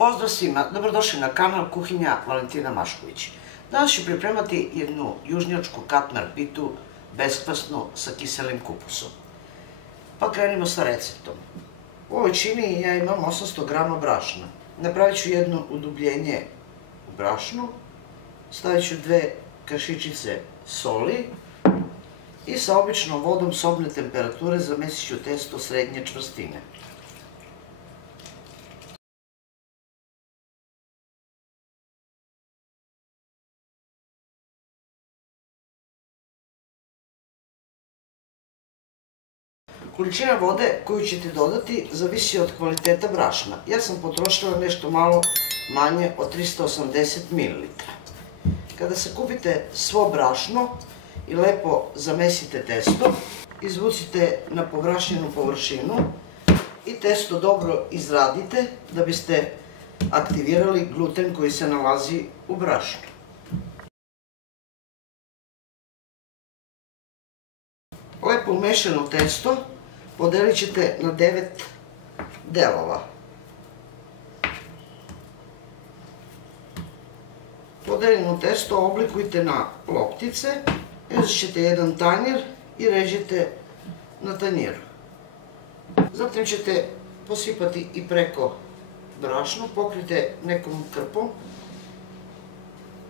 Pozdrav svima, dobrodošli na kanal Kuhinja Valentina Mašković. Danas ću pripremati jednu južnjačku katmer pitu beskvasnu sa kiselim kupusom. Pa krenimo sa receptom. U ovoj čini ja imam 800 g brašna. Napravit ću jedno udubljenje u brašnu, stavit ću 2 kašičice soli i sa običnom vodom sobne temperature zamesit ću testo srednje čvrstine. Količina vode koju ćete dodati zavisi od kvaliteta brašna. Ja sam potrošila nešto malo manje od 380 ml. Kada sakupite svo brašno i lepo zamesite testo, izvucite na pobrašnjenu površinu i testo dobro izradite da biste aktivirali gluten koji se nalazi u brašnu. Lepo umešano testo podelit ćete na 9 delova. Podeljeno testo oblikujte na loptice, uzet ćete jedan tanjir i režite na tanjiru. Zatim ćete posipati i preko brašno, pokrijte nekom krpom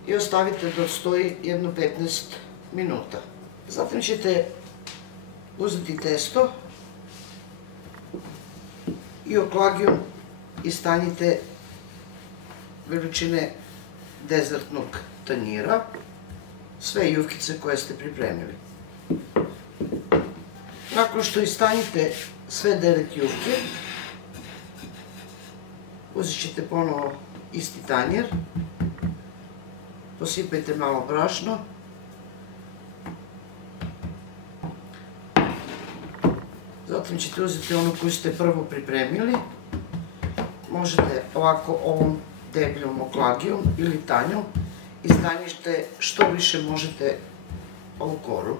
i ostavite da stoji jedno 15 minuta. Zatim ćete uzeti testo i oklagijom istanjite veličine dezertnog tanjira sve jufkice koje ste pripremili. Nakon što istanjite sve 9 jufke, uzet ćete ponovo isti tanjir, posipajte malo brašno, zatim ćete uzeti onu koju ste prvo pripremili, možete ovako ovom debljom oklagijom ili tanjom istanjite što više možete ovu koru.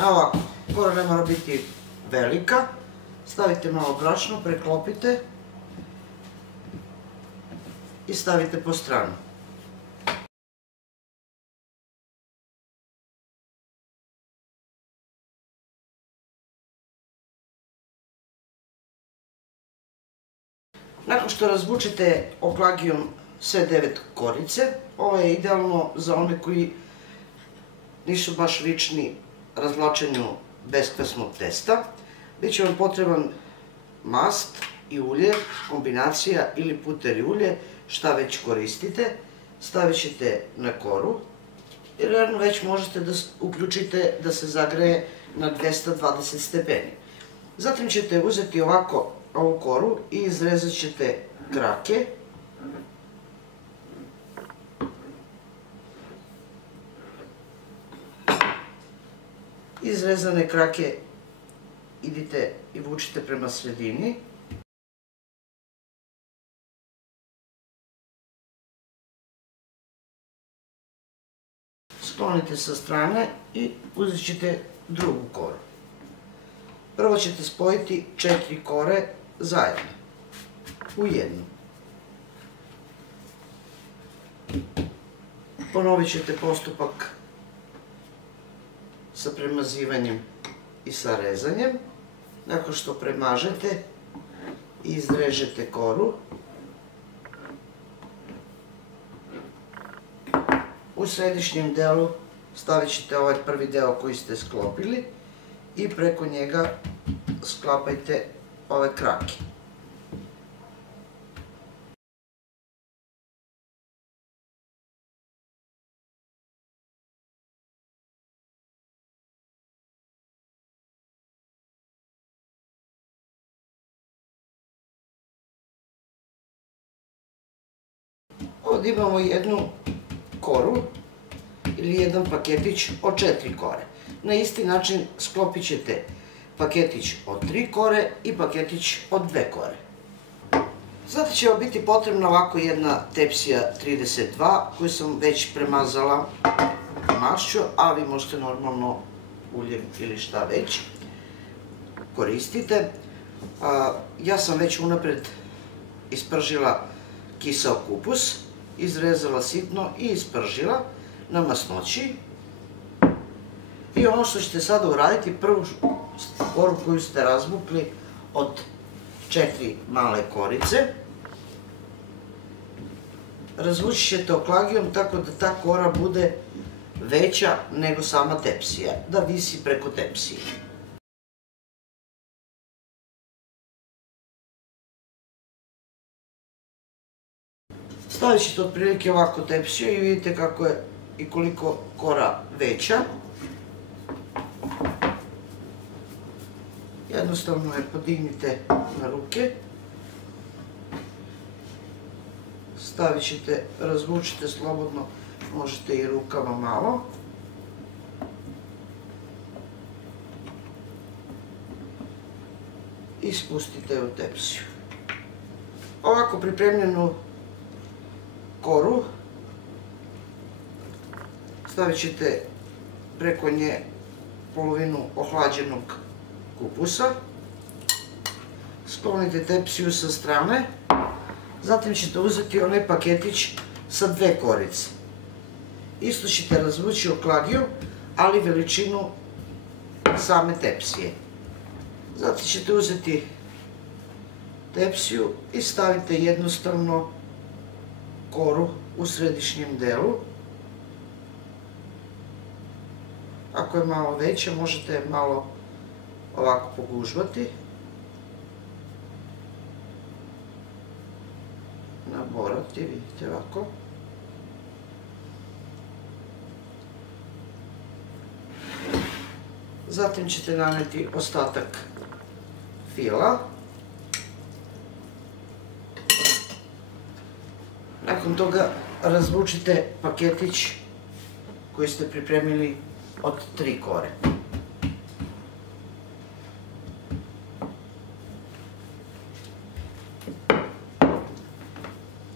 A ovako, kora ne mora biti velika, stavite malo brašno, preklopite i stavite po stranu. Nakon što razvučete oklagijom sve 9 korice, ovo je idealno za one koji nisu baš vični razvlačenju beskvasnog testa. Biće vam potreban mast i ulje, kombinacija ili puter i ulje, šta već koristite. Stavit ćete na koru i naravno već možete da uključite da se zagreje na 220 stepeni. Zatim ćete uzeti ovako ovu koru i izrezat ćete krake. Izrezane krake idite i vučite prema sredini. Sklonite sa strane i uzet ćete drugu koru. Prvo ćete spojiti 4 kore zajedno, u jednu. Ponovit ćete postupak sa premazivanjem i sa rezanjem. Nakon što premažete i izrežete koru, u središnjem delu stavit ćete ovaj prvi deo koji ste sklopili i preko njega sklapajte ove krake. Ovdje imamo jednu koru ili jedan paketić od 4 kore. Na isti način sklopit ćete paketić od 3 kore i paketić od 2 kore. Zato će vam biti potrebna ovako jedna tepsija 32 koju sam već premazala mašću, a vi možete normalno uljem ili šta već koristite. Ja sam već unapred ispržila kiseo kupus, izrezala sitno i ispržila na masnoći. I ono što ćete sada uraditi, prvu koru koju ste razvukli od 4 male korice, razvući ćete oklagijom tako da ta kora bude veća nego sama tepsija, da visi preko tepsije. Stavit ćete otprilike ovako tepsiju i vidite kako je i koliko kora veća. Jednostavno je podignite na ruke. Stavit ćete, razvučite slobodno, možete i rukama malo. I spustite u tepsiju. Ovako pripremljenu koru stavit ćete preko nje polovinu ohlađenog kupusa. Sklonite tepsiju sa strane. Zatim ćete uzeti onaj paketić sa 2 korice. Isto ćete razvući oklagiju, ali veličinu same tepsije. Zatim ćete uzeti tepsiju i stavite jednostavno koru u središnjem delu. Ako je malo veća, možete malo ovako pogužvati. Naborati, vidite ovako. Zatim ćete naneti ostatak fila. Nakon toga razvučite paketić koji ste pripremili od 3 kore.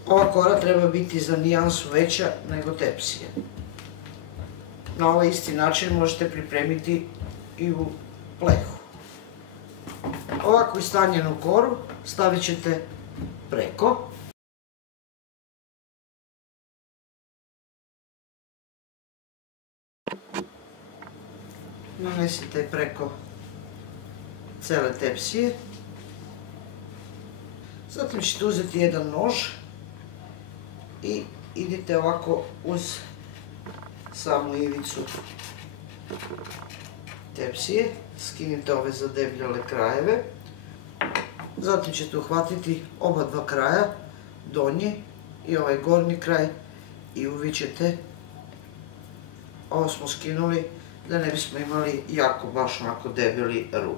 Ova kora treba biti za nijansu veća nego tepsija. Na ovaj isti način možete pripremiti i u plehu. Ovako istanjenu koru stavit ćete preko. Nanesite preko cele tepsije. Zatim ćete uzeti jedan nož i idite ovako uz samu ivicu tepsije, skinite ove zadebljale krajeve. Zatim ćete uhvatiti oba dva kraja, donji i ovaj gornji kraj, i uvićete. Ovo smo skinuli da ne bismo imali jako baš onako debeli rub.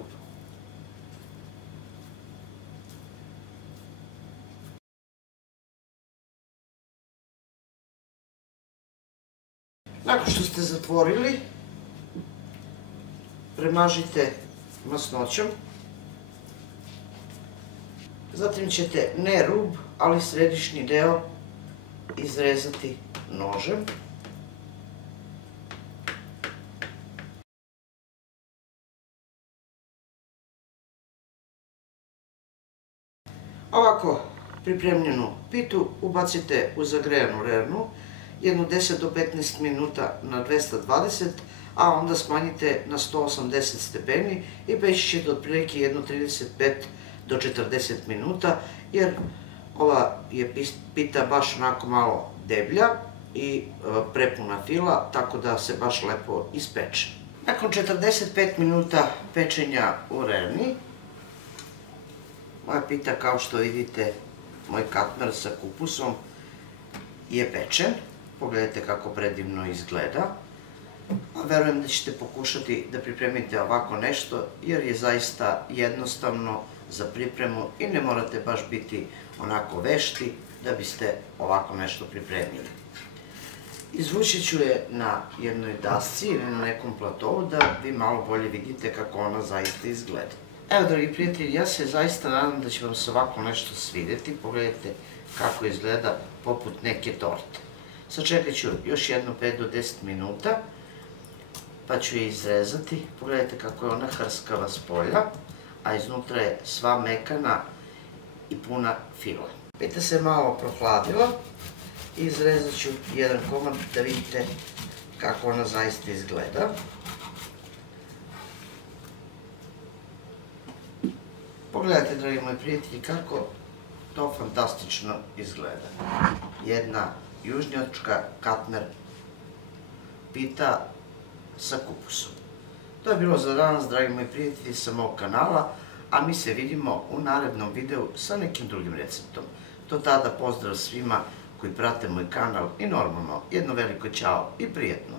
Nakon što ste zatvorili, premažite masnoćom. Zatim ćete ne rub, ali središnji deo izrezati nožem. Ovako pripremljenu pitu ubacite u zagrejanu rernu, jedno 10 do 15 minuta na 220, a onda smanjite na 180 stepeni i peći ćete otprilike jedno 35 do 40 minuta, jer ova je pita baš onako malo deblja i prepuna fila, tako da se baš lepo ispeče. Nakon 45 minuta pečenja u rerni, moja pita, kao što vidite, moj katmer sa kupusom je pečen. Pogledajte kako predivno izgleda. Verujem da ćete pokušati da pripremite ovako nešto, jer je zaista jednostavno za pripremu i ne morate baš biti onako vešti da biste ovako nešto pripremili. Izvući ću je na jednoj dasci ili na nekom platovu da vi malo bolje vidite kako ona zaista izgleda. Evo, dragi prijatelji, ja se zaista nadam da će vam se ovako nešto svidjeti. Pogledajte kako izgleda, poput neke torte. Sačekat ću još jedno 5 do 10 minuta pa ću je izrezati. Pogledajte kako je ona hrskava s polja, a iznutra je sva mekana i puna file. Pita se malo prohladila i izrezat ću jedan komad da vidite kako ona zaista izgleda. Pogledajte, dragi moji prijatelji, kako to fantastično izgleda. Jedna južnjačka katmer pita sa kupusom. To je bilo za danas, dragi moji prijatelji, sa mog kanala, a mi se vidimo u narednom videu sa nekim drugim receptom. Do tada pozdrav svima koji prate moj kanal i normalno jedno veliko ćao i prijetno.